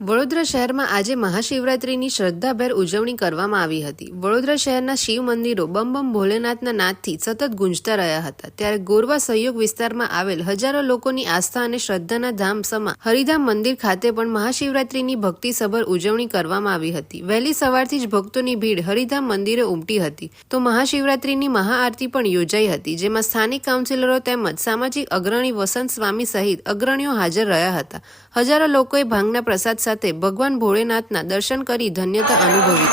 વડોદરા શહેરમાં આજે મહાશિવરાત્રિની શ્રદ્ધાભેર ઉજવણી કરવામાં આવી હતી. વડોદરા શહેરના શિવ મંદિરો બમ બમ ભોલેનાથના નાદથી સતત ગુંજતા રહ્યા હતા. ત્યારે ગોરવા સહયોગ વિસ્તારમાં આવેલ હજારો લોકોની આસ્થા અને શ્રદ્ધાના ધામ સમા હરિધામ મંદિર ખાતે પણ મહાશિવરાત્રિની ભક્તિસભર ઉજવણી કરવામાં આવી હતી. વહેલી સવારથી જ ભક્તોની ભીડ હરિધામ મંદિરે ઉમટી હતી. તો મહાશિવરાત્રિની મહાઆરતી પણ યોજાઈ હતી, જેમાં સ્થાનિક કાઉન્સિલરો તેમજ સામાજિક અગ્રણી વસંત સ્વામી સહિત અગ્રણીઓ હાજર રહ્યા હતા. હજારો લોકોએ ભાંગના પ્રસાદ સાથે ભગવાન ભોળેનાથના દર્શન કરી ધન્યતા અનુભવી.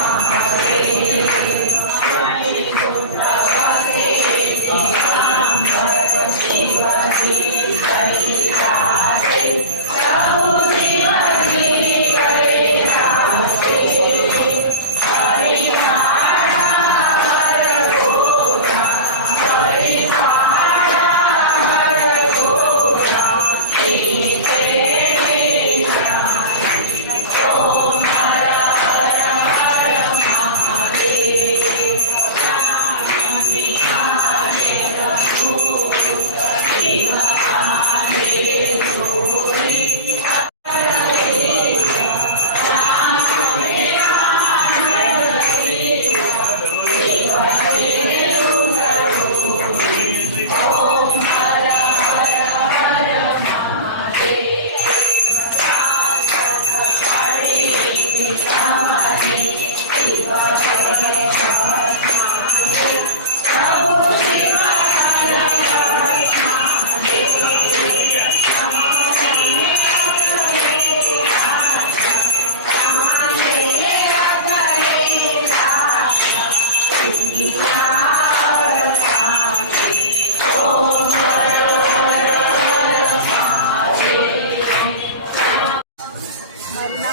મારું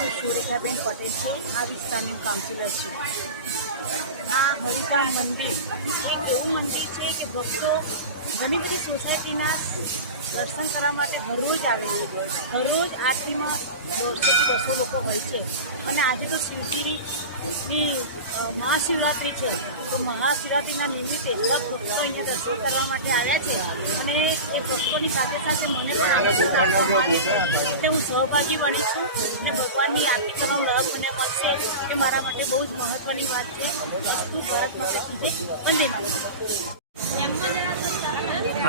નામ સુરેખાબેન પટેલ છે. આ વિસ્તારની કાઉન્સિલર છું. આ હરિધામ મંદિર. એક એવું મંદિર છે કે ભક્તો ઘણી બધી સોસાયટીના દર્શન કરવા માટે હરરોજ આવે છે. હરરોજ આરતીમાં દોઢસોથી બસો લોકો હોય છે. અને આજે તો શિવજીની મહાશિવરાત્રિ છે. તો મહાશિવરાત્રિના નિમિત્તે સબ ભક્તો અહીંયા દર્શન કરવા માટે આવ્યા છે. અને એ ભક્તોની સાથે સાથે મને પણ આનંદ આપવામાં એટલે હું સહભાગી બની છું અને ભગવાનની આરતી કરવાનો લાભ મને મળશે એ મારા માટે બહુ જ મહત્વની વાત છે. વસ્તુ ભારત માટે વંદે.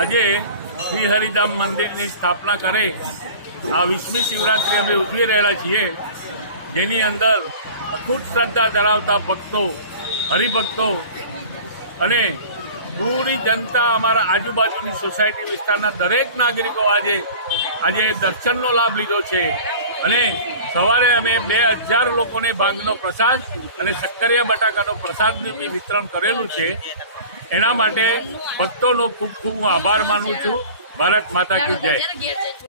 આજે શ્રી હરિધામ મંદિરની સ્થાપના કરે આ વીસમી શિવરાત્રી અમે ઉજવી રહેલા છીએ. જેની અંદર અખૂટ શ્રદ્ધા ધરાવતા ભક્તો, હરિભક્તો અને પૂરી જનતા અમારા આજુબાજુની સોસાયટી વિસ્તારના દરેક નાગરિકો આજે આજે દર્શનનો લાભ લીધો છે. અને સવારે અમે બે હજાર લોકોને ભાંગનો પ્રસાદ અને સક્કરિયા બટાકાનો પ્રસાદનું વિતરણ કરેલું છે. એના માટે ભક્તોનો ખૂબ ખૂબ હું આભાર માનું છું. ભારત માતા કી જય.